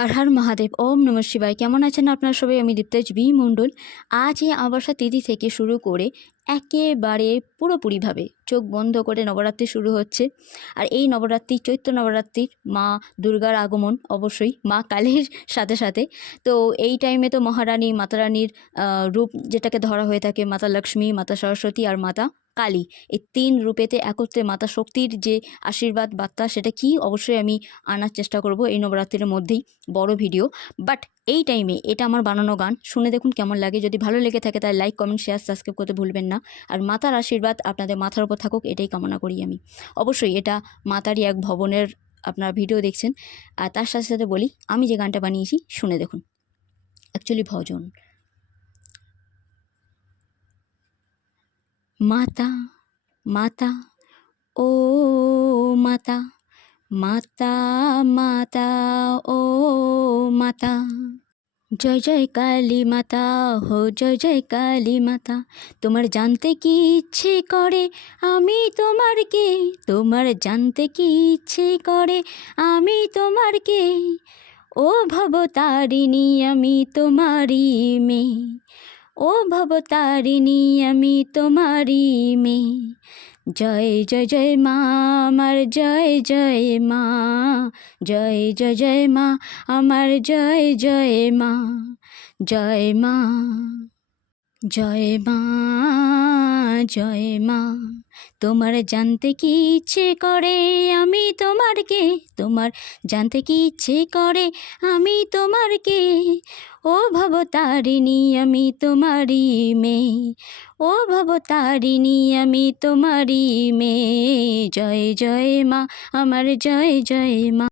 হর হর মহাদেব, ওম নমঃ শিবায়। কেমন আছেন আপনারা সবাই? আমি দীপ্তেজ বি মণ্ডল। আজ এই আমাবস্যা তিথি থেকে শুরু করে একেবারে পুরোপুরিভাবে চোখ বন্ধ করে নবরাত্রি শুরু হচ্ছে। আর এই নবরাত্রি, চৈত্র নবরাত্রির মা দুর্গার আগমন, অবশ্যই মা কালীর সাথে সাথে। তো এই টাইমে তো মহারানী, মাতারানীর রূপ যেটাকে ধরা হয়ে থাকে, মাতা লক্ষ্মী, মাতা সরস্বতী আর মাতা কালী, এই তিন রূপেতে একত্রে মাতা শক্তির যে আশীর্বাদ বার্তা, সেটা কি অবশ্যই আমি আনার চেষ্টা করব এই নবরাত্রির মধ্যেই, বড় ভিডিও। বাট এই টাইমে এটা আমার বানানো গান, শুনে দেখুন কেমন লাগে। যদি ভালো লেগে থাকে তাহলে লাইক, কমেন্ট, শেয়ার, সাবস্ক্রাইব করতে ভুলবেন না। আর মাতার আশীর্বাদ আপনাদের মাথার উপর থাকুক, এটাই কামনা করি আমি। অবশ্যই এটা মাতারই এক ভবনের আপনার ভিডিও দেখছেন। আর তার সাথে সাথে বলি, আমি যে গানটা বানিয়েছি শুনে দেখুন। অ্যাকচুয়ালি ভজন। মাতা মাতা ও মাতা, মাতা মাতা ও মাতা, জয় জয় কালী মাতা হো, জয় জয় কালী মাতা। তোমার জানতে কি ইচ্ছে করে আমি তোমার কে, তোমার জানতে কি ইচ্ছে করে আমি তোমার কে। ও ভবতারিণী আমি তোমারই মেয়ে, ও ভবতারিণী আমি তোমারই মেয়ে। জয় জয় জয় মা আমার, জয় জয় মা, জয় জয় জয় মা আমার, জয় জয় মা, জয় মা, জয় মা, জয় মা। তোমার জানতে কি ইচ্ছে করে আমি তোমার কে, তোমার জানতে কি ইচ্ছে করে আমি তোমার কে। ও ভবতারিণী আমি তোমারই মেয়ে, ও ভবতারিণী আমি তোমারই মেয়ে। জয় জয় মা আমার, জয় জয় মা।